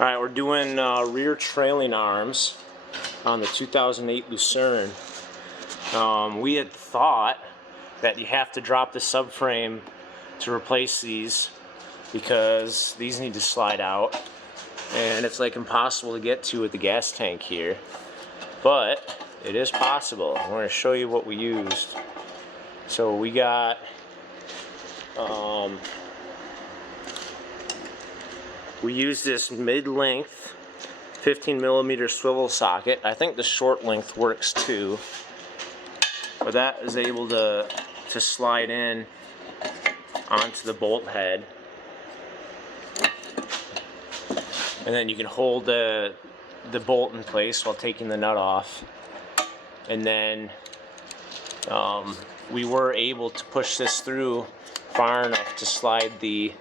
Alright, we're doing rear trailing arms on the 2008 Lucerne. We had thought that you have to drop the subframe to replace these because these need to slide out and it's like impossible to get to with the gas tank here, but it is possible. I'm going to show you what we used. So we got we used this mid-length 15mm swivel socket. I think the short length works too, but that is able to slide in onto the bolt head, and then you can hold the bolt in place while taking the nut off. And then we were able to push this through far enough to slide the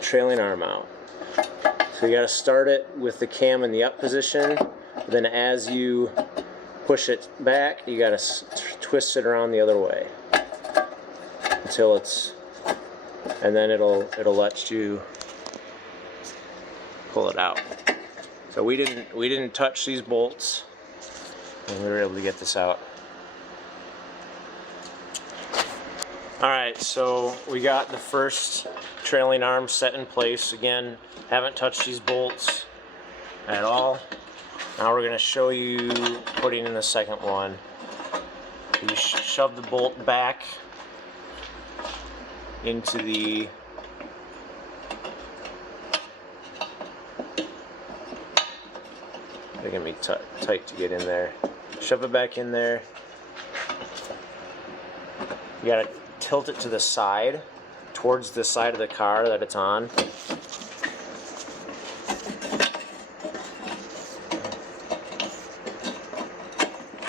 trailing arm out. So you got to start it with the cam in the up position, then as you push it back you got to twist it around the other way until it's, and then it'll let you pull it out. So we didn't touch these bolts and we were able to get this out. Alright, so we got the first trailing arm set in place. Again, haven't touched these bolts at all. Now we're going to show you putting in the second one. You shove the bolt back into the they're going to be tight to get in there. Shove it back in there. You got to tilt it to the side, towards the side of the car that it's on.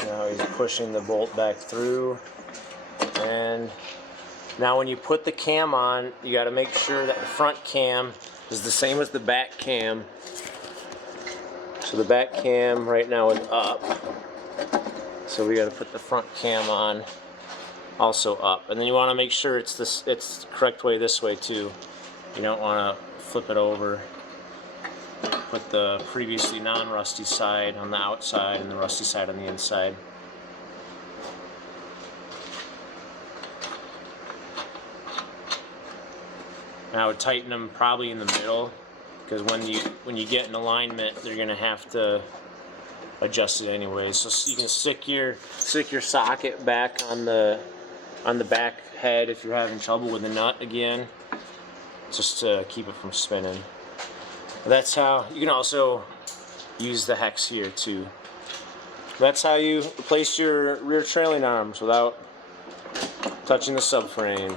Now he's pushing the bolt back through, and now when you put the cam on, you got to make sure that the front cam is the same as the back cam. So the back cam right now is up, so we got to put the front cam on also up, and then you want to make sure it's the correct way this way too. You don't want to flip it over. Put the previously non-rusty side on the outside and the rusty side on the inside. Now I would tighten them probably in the middle, because when you get in alignment, they're gonna have to adjust it anyway. So you can stick your socket back on the back head if you're having trouble with the nut again, just to keep it from spinning. That's how you can also use the hex here too. That's how you replace your rear trailing arms without touching the subframe.